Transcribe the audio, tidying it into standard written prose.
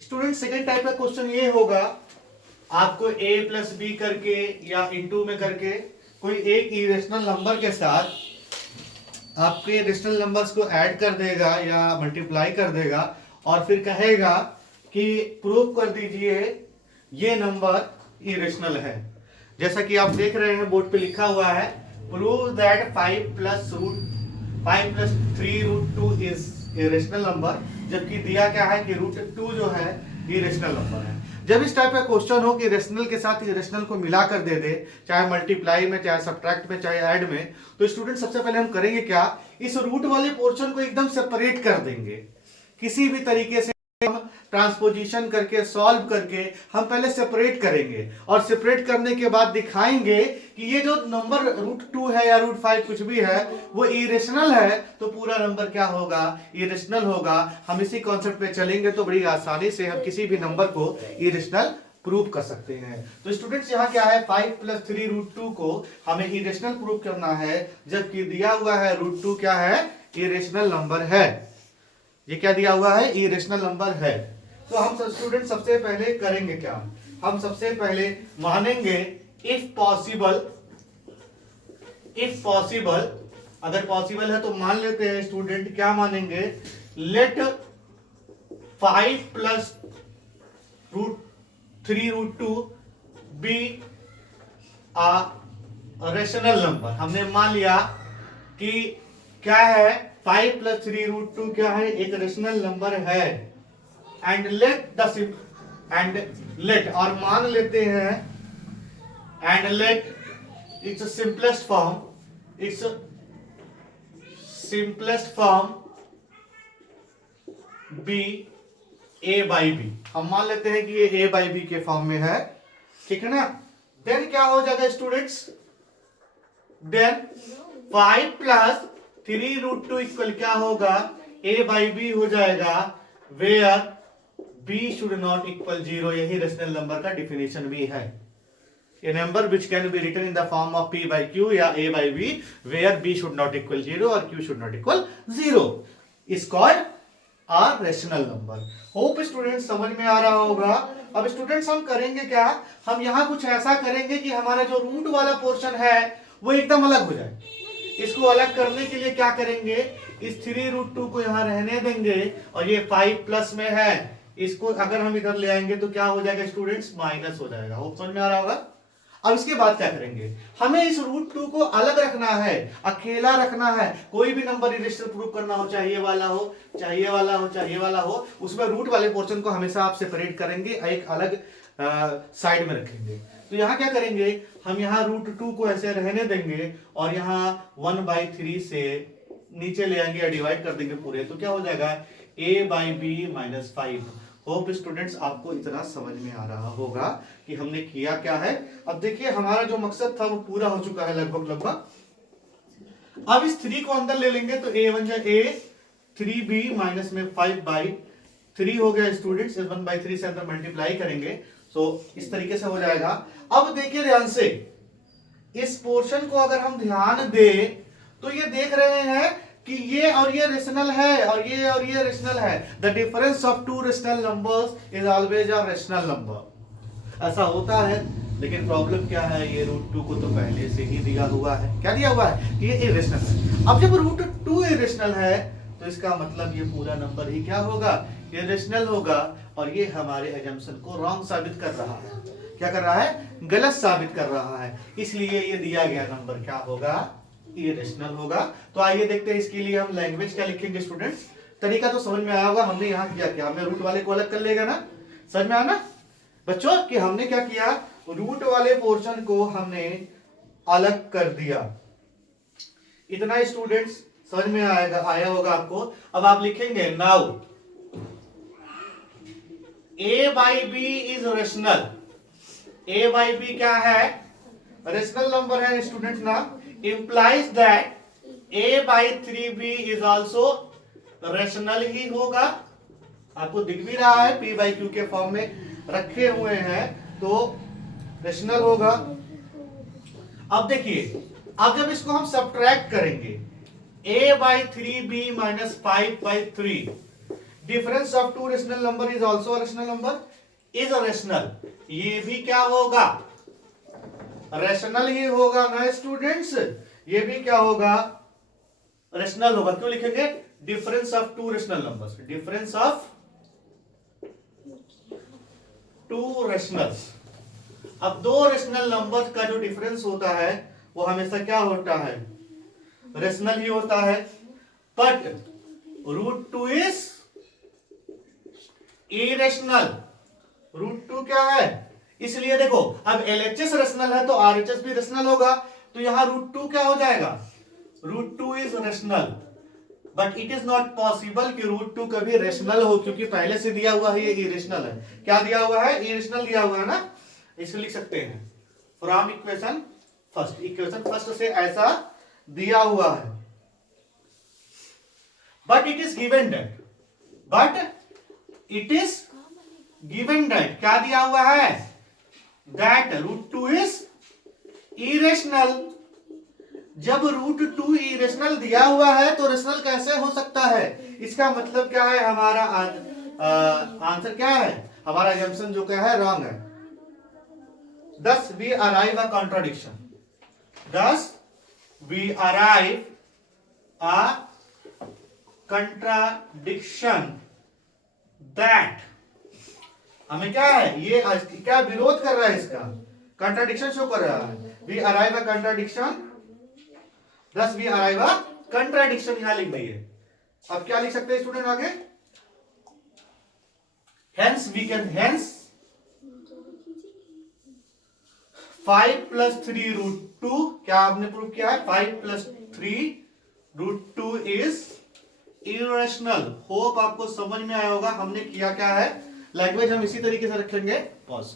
Student second type का question ये होगा, आपको a प्लस बी करके या इनटू में करके कोई एक इरेशनल नंबर के साथ आपके रेशनल नंबर्स को ऐड कर देगा या मल्टीप्लाई कर देगा और फिर कहेगा कि प्रूव कर दीजिए ये नंबर इरेशनल है। जैसा कि आप देख रहे हैं बोर्ड पे लिखा हुआ है, prove that 5 plus 3 root 2 is irrational number, जबकि दिया क्या है कि रूट 2 जो है इरेशनल नंबर है। जब इस टाइप का क्वेश्चन हो कि रेशनल के साथ इरेशनल को मिलाकर दे दे, चाहे मल्टीप्लाई में, चाहे सब्ट्रैक्ट में, चाहे ऐड में, तो स्टूडेंट सबसे पहले हम करेंगे क्या, इस रूट वाले पोर्शन को एकदम सेपरेट कर देंगे। किसी भी तरीके से हम ट्रांसपोजिशन करके सॉल्व करके हम पहले सेपरेट करेंगे और सेपरेट करने के बाद दिखाएंगे कि ये जो नंबर रूट 2 है या रूट 5 कुछ भी है वो इरेशनल है, तो पूरा नंबर क्या होगा, इरेशनल होगा। हम इसी कॉन्सेप्ट पे चलेंगे तो बड़ी आसानी से हम किसी भी नंबर को इरेशनल प्रूव कर सकते हैं। तो स्टूडेंट्स यहाँ क्या है, 5 प्लस 3 रूट 2 को हमें इरेशनल प्रूव करना है, जबकि दिया हुआ है रूट 2 क्या है, इरेशनल नंबर है। ये क्या दिया हुआ है, इरेशनल नंबर है। तो हम स्टूडेंट सबसे पहले करेंगे क्या, हम सबसे पहले मानेंगे इफ पॉसिबल, अगर पॉसिबल है तो मान लेते हैं स्टूडेंट, क्या मानेंगे, late 5 plus 3 root 2 B a rational number. हमने मान लिया कि क्या है, 5 प्लस 3 रूट 2 क्या है, एक रेशनल नंबर है। एंड लेट और मान लेते हैं, and let its simplest form be a by b. हम मान लेते हैं कि ये a बाई बी के फॉर्म में है, ठीक है ना। देन क्या हो जाएगा students, then 5 plus 3 root 2 equal क्या होगा, a बाई बी हो जाएगा, where b should not equal 0। यही रेशनल नंबर का डिफिनेशन भी है। A number which can be written in the form of p by q या a by b where b should not equal 0 और q should not equal 0 is called a rational number। Hope student समझ में आ रहा होगा। अब students हम करेंगे क्या, हम यहाँ कुछ ऐसा करेंगे कि हमारा जो रूट वाला पोर्शन है वो एकदम अलग हो जाए। इसको अलग करने के लिए क्या करेंगे, इस 3 रूट 2 को यहाँ रहने देंगे और ये 5 प्लस में है, इसको अगर हम इधर ले आएंगे तो क्या हो जाएगा स्टूडेंट्स, माइनस हो जाएगा। होप समझ में आ रहा होगा। अब इसके बाद क्या करेंगे, हमें इस रूट 2 को अलग रखना है, अकेला रखना है। कोई भी नंबर इरेशनल प्रूव करना हो, चाहे ये वाला हो, चाहे ये वाला हो, चाहे ये वाला हो, उसमें रूट वाले पोर्शन को हमेशा आप सेपरेट करेंगे, एक अलग साइड में रखेंगे। तो यहाँ क्या करेंगे, हम यहाँ रूट 2 को ऐसे रहने देंगे और यहाँ 1/3 से नीचे ले आएंगे या डिवाइड कर देंगे पूरे, तो क्या हो जाएगा, a by b minus 5। Hope students आपको इतना समझ में आ रहा होगा कि हमने किया क्या है। अब देखिए हमारा जो मकसद था वो पूरा हो चुका है लगभग। अब इस 3 को अंदर ले लेंगे तो a बन जाए a, 3b माइनस में 5/3 हो गया स्टूडेंट्स। 1/3 से अंदर मल्टीप्लाई करेंगे तो इस तरीके से हो जाएगा। अब देखिए ध्यान से, इस पोर्शन को अगर हम ध्यान दें तो ये देख रहे हैं कि ये और ये रेशनल है और ये रेशनल है। The difference of two rational numbers is always a rational number. ऐसा होता है, लेकिन प्रॉब्लम क्या है, ये रूट 2 को तो पहले से ही दिया हुआ है। क्या दिया हुआ है कि ये इरेशनल है। अब जब रूट 2 इरेशनल है तो इसका मतलब ये पूरा नंबर ही क्या होगा, इरेशनल होगा। और ये हमारे अजम्पशन को रॉन्ग साबित कर रहा है। क्या कर रहा है, गलत साबित कर रहा है। इसलिए ये दिया गया नंबर क्या होगा, इरेशनल होगा। तो आइए देखते हैं इसके लिए हम लैंग्वेज क्या लिखेंगे स्टूडेंट्स। तरीका तो समझ में आया होगा, हमने यहाँ किया, हमने रूट वाले को अलग कर लेगा ना, समझ में आया ना बच्चों कि हमने क्या किया, रूट वाले पोर्शन को हमने अलग कर दिया। इतना स्टूडेंट्स समझ में आया होगा आपको। अब आप लिखेंगे now a by b is rational. a by b क्या है, रेशनल नंबर है स्टूडेंट्स ना, implies that a by 3b is also rational ही होगा। आपको दिख भी रहा है p by q के फॉर्म में रखे हुए हैं, तो रेशनल होगा। अब देखिए, अब जब इसको हम सब्ट्रैक्ट करेंगे, a by 3b minus 5/3 difference of two rational number is also rational number, is rational, ये भी क्या होगा, रेशनल ही होगा ना स्टूडेंट्स, ये भी क्या होगा, रेशनल होगा। क्यों लिखेंगे, difference of two rational numbers, difference of two rationals. अब दो रेशनल नंबर का जो डिफरेंस होता है वो हमेशा क्या होता है, रेशनल ही होता है। बट √2 इज इरेशनल, √2 क्या है, इसलिए देखो अब LHS रेशनल है तो RHS भी रेशनल होगा, तो यहां √2 क्या हो जाएगा, √2 is rational. But it is not possible कि √2 कभी रेशनल हो, क्योंकि पहले से दिया हुआ है ये इरेशनल है। क्या दिया हुआ है, इरेशनल दिया हुआ है ना, इसको लिख सकते हैं from equation first, equation first से ऐसा दिया हुआ है। But it is given that, but it is given that, क्या दिया हुआ है, दैट √2 इज इरेशनल। जब √2 इरेशनल दिया हुआ है तो रेशनल कैसे हो सकता है, इसका मतलब क्या है, हमारा आंसर क्या है, हमारा assumption जो क्या है रॉन्ग है। Thus we arrive a contradiction. Thus we arrive a contradiction that, हमें क्या है, ये क्या विरोध कर रहा है, इसका contradiction शो कर रहा है। We arrive a contradiction, thus we arrive a contradiction, यहां लिख दिए। अब क्या लिख सकते हैं स्टूडेंट आगे, hence we can, hence 5 + 3 √2, क्या आपने प्रूव किया है, 5 + 3 √2 इज इरेशनल। होप आपको समझ में आया होगा हमने किया क्या है। लैंग्वेज हम इसी तरीके से रखेंगे, पॉज।